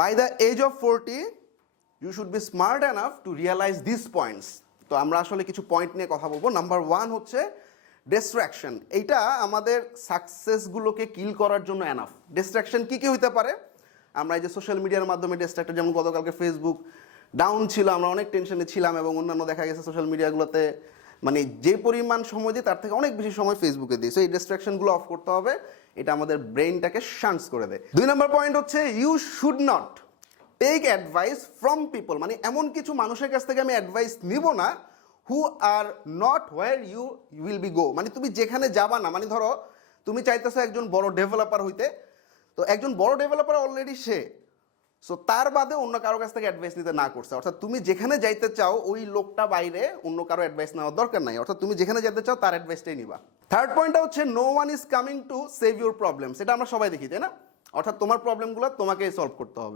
By the age of 40 you should be smart enough to realise this points. তো আমরা আসলে কিছু point নিয়ে কথা বলবো। নাম্বার 1 হচ্ছে ডিস্ট্রাকশন। এইটা আমাদের সাকসেসগুলোকে কিল করার জন্য এনাফ। ডিস্ট্রাকশন কী কী হইতে পারে? আমরা এই যে সোশ্যাল মিডিয়ার মাধ্যমে ডিস্ট্রাক্টেড, যেমন গতকালকে ফেসবুক ডাউন ছিল, আমরা অনেক টেনশনে ছিলাম, এবং অন্যান্য দেখা গেছে সোশ্যাল মিডিয়াগুলোতে মানে যে পরিমাণ সময় দিই তার থেকে অনেক বেশি সময় ফেসবুকে দিই। সো এই ডিস্ট্রাকশনগুলো অফ করতে হবে, এটা আমাদের ব্রেইনটাকে শান্স করে দেয়। 2 নম্বর পয়েন্ট হচ্ছে you should not take advice from people. মানে এমন কিছু মানুষের কাছ থেকে আমি অ্যাডভাইস নিব না who are not where you will be go. মানে তুমি যেখানে যাবা না, মানে ধরো তুমি চাইতেছো একজন বড় ডেভেলপার হইতে, তো একজন বড় ডেভেলপার অলরেডি সে, সো তার বাদে অন্য কারো কাছ থেকে অ্যাডভাইস নিতে না করছে। অর্থাৎ তুমি যেখানে যাইতে চাও ওই লোকটা বাইরে, অন্য কারো অ্যাডভাইস নেওয়ার দরকার নাই। অর্থাৎ তুমি যেখানে যেতে চাও তার অ্যাডভাইসটাই নিবা। থার্ড পয়েন্টটা হচ্ছে no one is coming to save your problems. এটা আমরা সবাই দেখি, তাই না? অর্থাৎ তোমার প্রবলেমগুলো তোমাকেই সলভ করতে হবে।